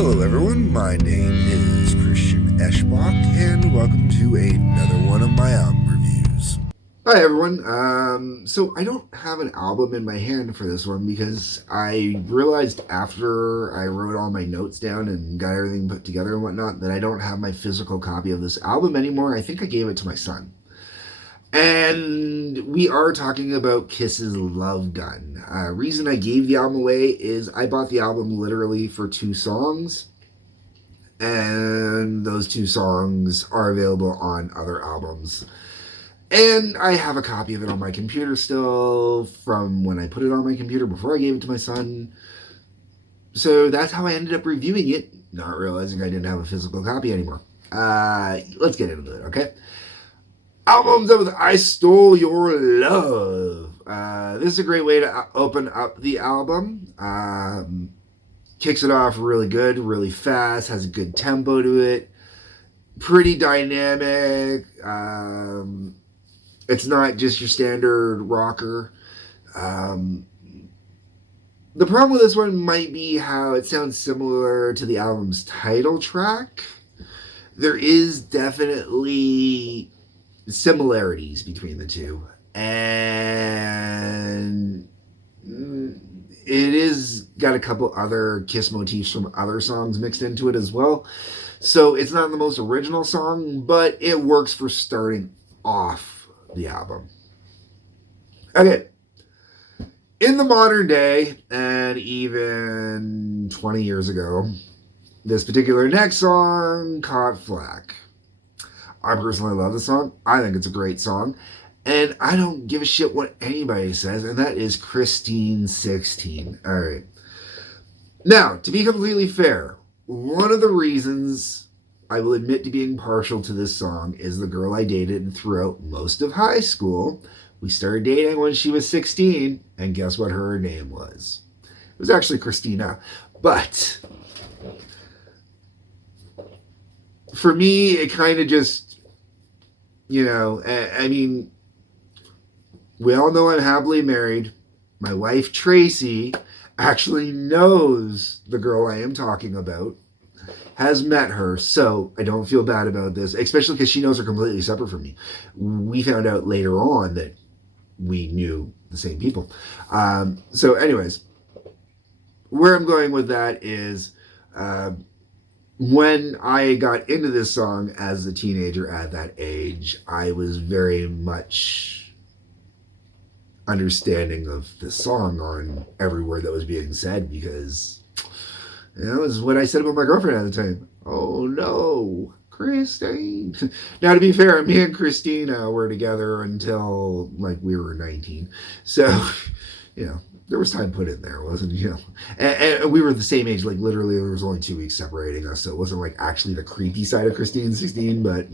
Hello, everyone. My name is Christian Eschbach, and welcome to another one of my album reviews. Hi, everyone. So I don't have an album in my hand for this one because I realized after I wrote all my notes down and got everything put together and whatnot that I don't have my physical copy of this album anymore. I think I gave it to my son. And we are talking about Kiss's Love Gun. Reason I gave the album away is I bought the album literally for 2 songs, and those 2 songs are available on other albums. And I have a copy of it on my computer still from when I put it on my computer before I gave it to my son. So that's how I ended up reviewing it, not realizing I didn't have a physical copy anymore. Let's get into it, okay? Albums of I Stole Your Love. This is a great way to open up the album. Kicks it off really good, really fast, has a good tempo to it. Pretty dynamic. It's not just your standard rocker. The problem with this one might be how it sounds similar to the album's title track. There is definitely similarities between the two, and it is got a couple other Kiss motifs from other songs mixed into it as well, so it's not the most original song, but it works for starting off the album. Okay, in the modern day, and even 20 years ago, this particular next song caught flack. I personally love the song. I think it's a great song. And I don't give a shit what anybody says, and that is Christine 16. All right. Now, to be completely fair, one of the reasons I will admit to being partial to this song is the girl I dated throughout most of high school. We started dating when she was 16, and guess what her name was? It was actually Christina. But for me, it kind of just, I mean, we all know I'm happily married. My wife, Tracy, actually knows the girl I am talking about, has met her, so I don't feel bad about this, especially because she knows her completely separate from me. We found out later on that we knew the same people. So anyways, where I'm going with that is when I got into this song as a teenager at that age, I was very much understanding of the song on every word that was being said because, this is what I said about my girlfriend at the time. Oh no, Christine. Now, to be fair, me and Christina were together until we were 19. So, there was time put in there, wasn't it? And we were the same age, literally there was only 2 weeks separating us, so it wasn't actually the creepy side of Christine 16, but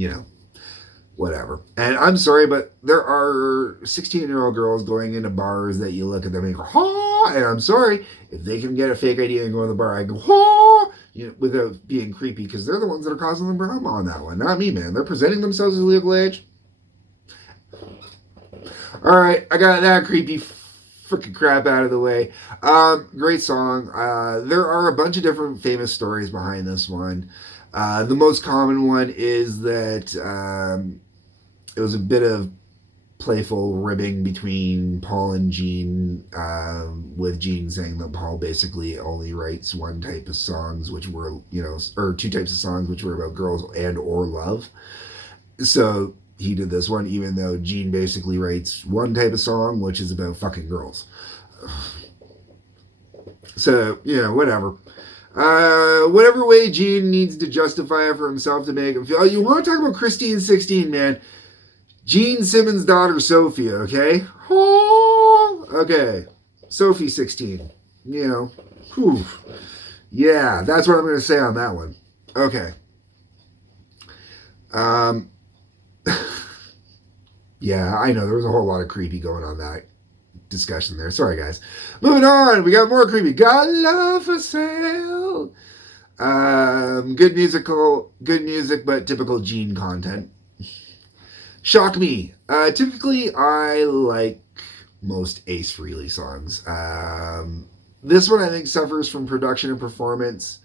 whatever. And I'm sorry, but there are 16-year-old girls going into bars that you look at them and go, ha, and I'm sorry, if they can get a fake ID and go in the bar, I go, ha, without being creepy, because they're the ones that are causing the drama on that one, not me, man. They're presenting themselves as legal age. All right, I got that creepy freaking crap out of the way. Great song. There are a bunch of different famous stories behind this one. The most common one is that it was a bit of playful ribbing between Paul and Gene, with Gene saying that Paul basically only writes one type of songs, which were, or 2 types of songs, which were about girls and or love. So he did this one, even though Gene basically writes one type of song, which is about fucking girls. So, whatever. Whatever way Gene needs to justify it for himself to make him feel. Oh, you want to talk about Christine 16, man? Gene Simmons' daughter, Sophie, okay? Oh, okay. Sophie 16. Whew. Yeah, that's what I'm going to say on that one. Okay. Yeah, I know there was a whole lot of creepy going on that discussion there. Sorry, guys. Moving on, we got more creepy. Got love for sale. Good music, but typical Gene content. Shock Me. Typically, I like most Ace Frehley songs. This one, I think, suffers from production and performance.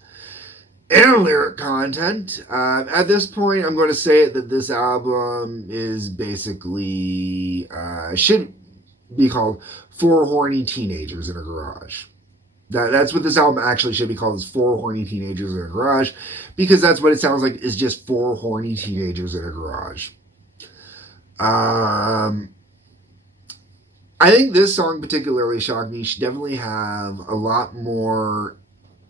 and lyric content. At this point, I'm going to say that this album is basically should be called Four Horny Teenagers in a Garage. That's what this album actually should be called, is Four Horny Teenagers in a Garage, because that's what it sounds like, is just four horny teenagers in a garage. I think this song particularly shocked me. Should definitely have a lot more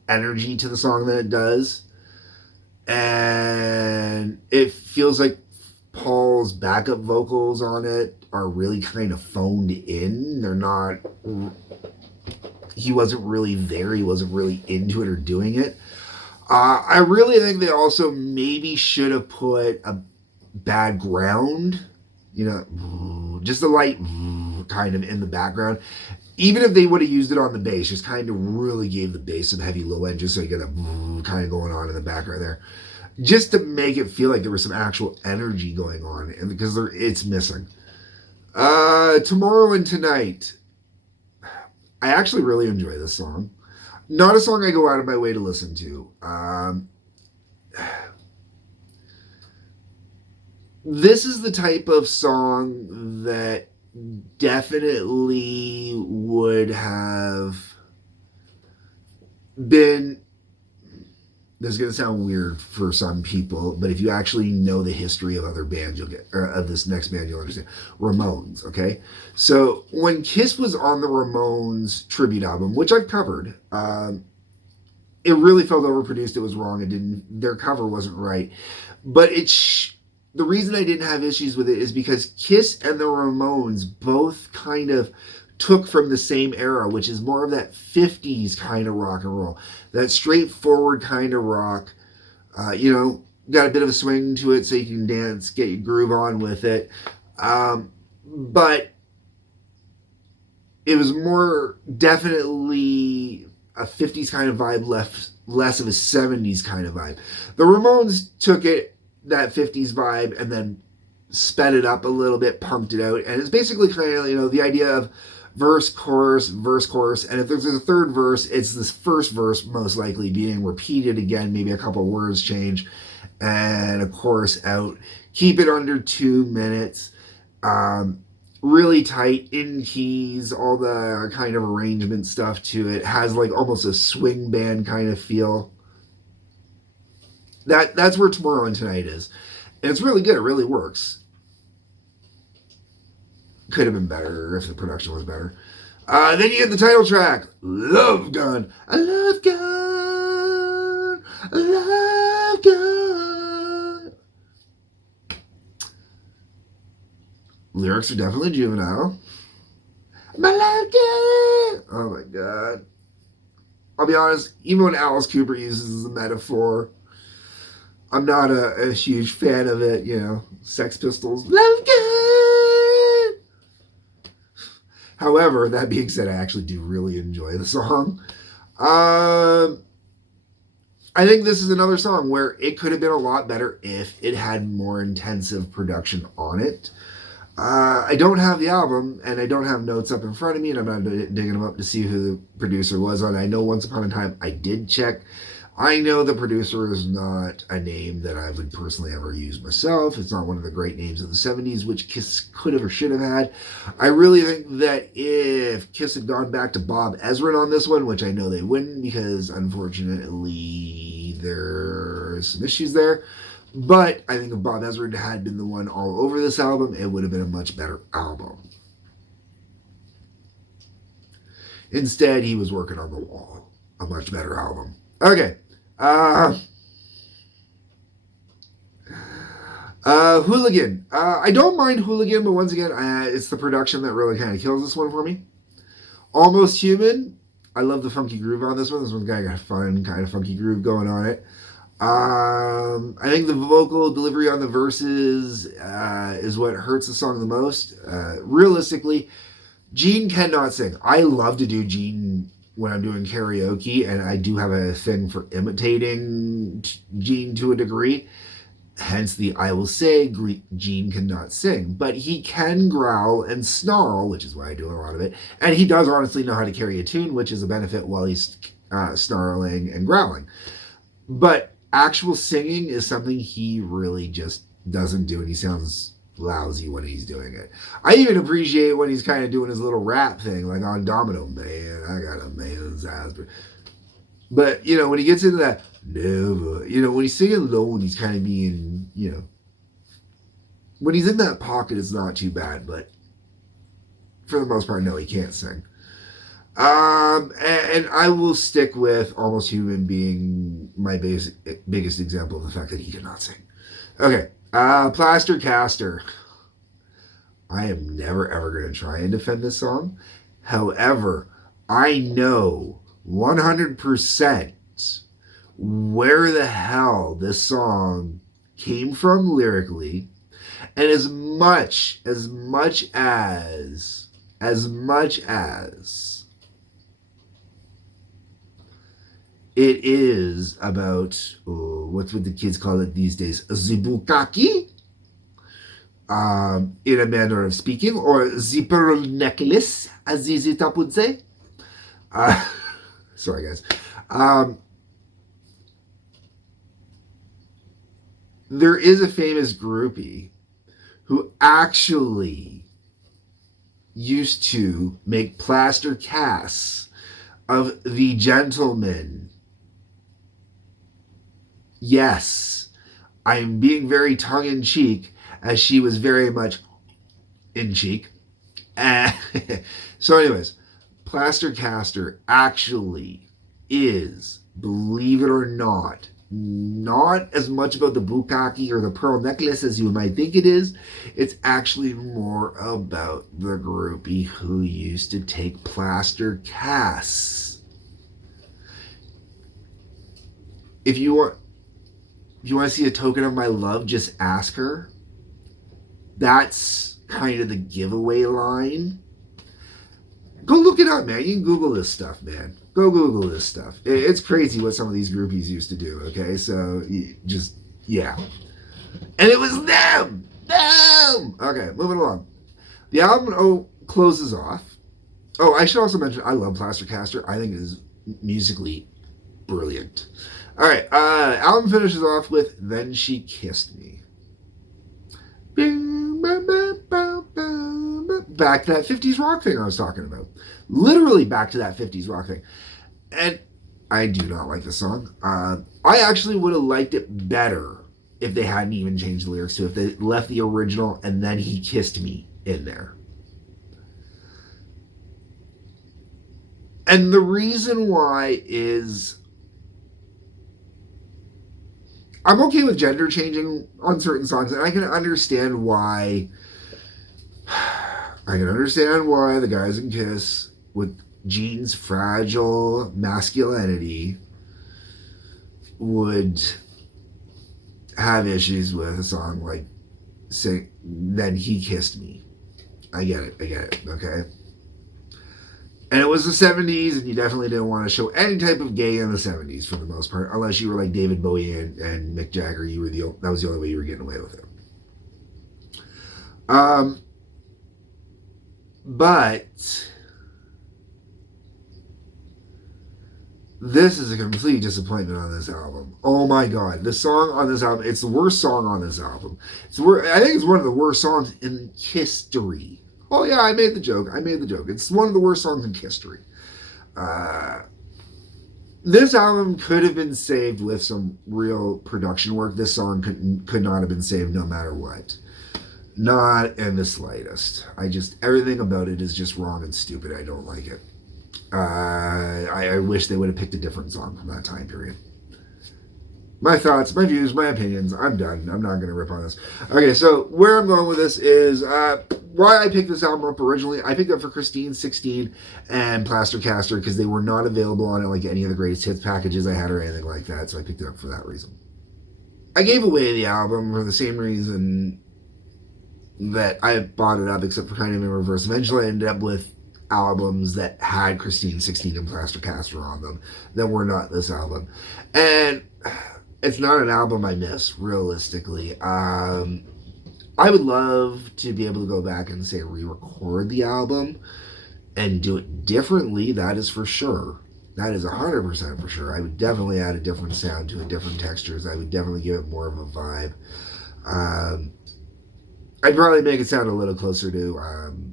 energy to the song than it does. And it feels like Paul's backup vocals on it are really kind of phoned in. They're not, he wasn't really there. He wasn't really into it or doing it. I really think they also maybe should have put a background, just a light kind of in the background. Even if they would have used it on the bass, just kind of really gave the bass some heavy low end, just so you get a kind of going on in the background there, just to make it feel like there was some actual energy going on, and because it's missing. Tomorrow and Tonight, I actually really enjoy this song. Not a song I go out of my way to listen to. This is the type of song that definitely would have been, this is going to sound weird for some people, but if you actually know the history of other bands, you'll get, or of this next band, you'll understand. Ramones, okay? So when Kiss was on the Ramones tribute album, which I've covered, it really felt overproduced. It was wrong. Their cover wasn't right. But the reason I didn't have issues with it is because Kiss and the Ramones both kind of took from the same era, which is more of that 50s kind of rock and roll, that straightforward kind of rock. Got a bit of a swing to it so you can dance, get your groove on with it. But it was more definitely a 50s kind of vibe, less of a 70s kind of vibe. The Ramones took that 50s vibe and then sped it up a little bit, pumped it out, and it's basically kind of, the idea of verse, chorus, and if there's a third verse, it's this first verse most likely being repeated again, maybe a couple words change, and a chorus out. Keep it under 2 minutes. Really tight, in keys, all the kind of arrangement stuff to it. Has like almost a swing band kind of feel. That's where Tomorrow and Tonight is. And it's really good. It really works. Could have been better if the production was better. Then you get the title track, Love Gun. A love gun. A love gun. Lyrics are definitely juvenile. My love gun. Oh my God. I'll be honest, even when Alice Cooper uses the metaphor, I'm not a huge fan of it, Sex Pistols, love gun. However, that being said, I actually do really enjoy the song. I think this is another song where it could have been a lot better if it had more intensive production on it. I don't have the album, and I don't have notes up in front of me, and I'm not digging them up to see who the producer was on it. I know Once Upon a Time I did check. I know the producer is not a name that I would personally ever use myself. It's not one of the great names of the 70s, which Kiss could have or should have had. I really think that if Kiss had gone back to Bob Ezrin on this one, which I know they wouldn't because unfortunately there's some issues there, but I think if Bob Ezrin had been the one all over this album, it would have been a much better album. Instead, he was working on the wall. A much better album. Okay. Hooligan. I don't mind Hooligan, but once again, it's the production that really kind of kills this one for me. Almost Human. I love the funky groove on this one. This one's got a fun kind of funky groove going on it. I think the vocal delivery on the verses is what hurts the song the most. Realistically, Gene cannot sing. I love to do Gene when I'm doing karaoke, and I do have a thing for imitating Gene to a degree. Hence the I will say Gene cannot sing, but he can growl and snarl, which is why I do a lot of it. And he does honestly know how to carry a tune, which is a benefit while he's snarling and growling. But actual singing is something he really just doesn't do, and he sounds lousy when he's doing it. I even appreciate when he's kind of doing his little rap thing, like on Domino. Man, I got a man's ass. But, when he gets into that, never, when he's singing low and he's kind of being, when he's in that pocket, it's not too bad, but for the most part, no, he can't sing. And I will stick with Almost Human being my biggest example of the fact that he cannot sing. Okay, Plaster Caster. I am never ever going to try and defend this song. However, I know 100% where the hell this song came from lyrically, and as much as it is about, what's what the kids call it these days, zibukaki, in a manner of speaking, or the pearl necklace, as Zizita would say. Sorry, guys. There is a famous groupie who actually used to make plaster casts of the gentleman. Yes, I'm being very tongue-in-cheek, as she was very much in cheek. So anyways, Plaster Caster actually is, believe it or not as much about the bukkake or the pearl necklace as you might think it is. It's actually more about the groupie who used to take plaster casts. If you want to see a token of my love, just ask her. That's kind of the giveaway line. Go look it up, man. You can Google this stuff, man. Go Google this stuff. It's crazy what some of these groupies used to do, okay? So, yeah. And it was them! Okay, moving along. The album closes off. Oh, I should also mention, I love Plaster Caster. I think it is musically brilliant. All right, album finishes off with Then She Kissed Me. Back to that 50s rock thing I was talking about. Literally back to that 50s rock thing. And I do not like the song. I actually would have liked it better if they hadn't even changed the lyrics to it. If they left the original and Then He Kissed Me in there. And the reason why is I'm okay with gender changing on certain songs, and I can understand why. The guys in Kiss, with Gene's fragile masculinity, would have issues with a song like Then He Kissed Me. I get it, okay? And it was the 70s, and you definitely didn't want to show any type of gay in the 70s for the most part, unless you were like David Bowie and Mick Jagger. That was the only way you were getting away with it. But this is a complete disappointment on this album. Oh my god, the song on this album, it's the worst song on this album. I think it's one of the worst songs in history. Oh yeah, I made the joke. It's one of the worst songs in history. This album could have been saved with some real production work. This song could not have been saved no matter what. Not in the slightest. Everything about it is just wrong and stupid. I don't like it. I wish they would have picked a different song from that time period. My thoughts, my views, my opinions. I'm done. I'm not going to rip on this. Okay, so where I'm going with this is why I picked this album up originally. I picked it up for Christine 16 and Plaster Caster because they were not available on like any of the greatest hits packages I had or anything like that, so I picked it up for that reason. I gave away the album for the same reason that I bought it up, except for kind of in reverse. Eventually I ended up with albums that had Christine 16 and Plaster Caster on them that were not this album. And it's not an album I miss, realistically. I would love to be able to go back and say re-record the album and do it differently, that is for sure. That is 100% for sure. I would definitely add a different sound to it, different textures. I would definitely give it more of a vibe. I'd probably make it sound a little closer to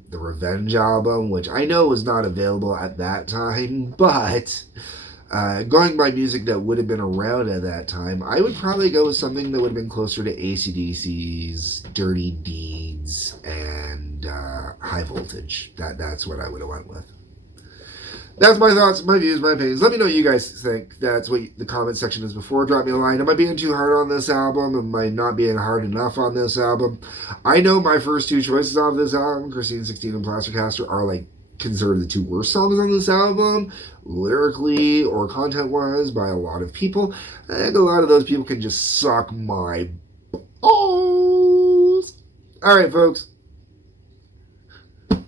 the Revenge album, which I know was not available at that time, but going by music that would have been around at that time, I would probably go with something that would have been closer to AC/DC's Dirty Deeds and High Voltage. That's what I would have went with. That's my thoughts, my views, my opinions. Let me know what you guys think. That's what the comment section is before. Drop me a line. Am I being too hard on this album? Am I not being hard enough on this album? I know my first two choices off this album, Christine 16 and Plastercaster, are like considered the two worst songs on this album, lyrically or content-wise, by a lot of people. And a lot of those people can just suck my balls. All right, folks.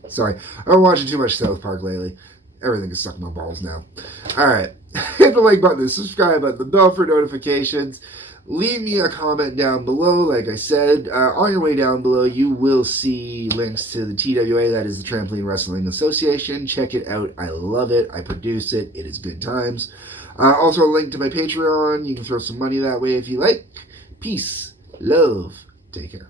Sorry, I've been watching too much South Park lately. Everything is sucking my balls now. Alright. Hit the like button, the subscribe button, the bell for notifications. Leave me a comment down below. Like I said, on your way down below, you will see links to the TWA, that is the Trampoline Wrestling Association. Check it out. I love it. I produce it. It is good times. Also, a link to my Patreon. You can throw some money that way if you like. Peace. Love. Take care.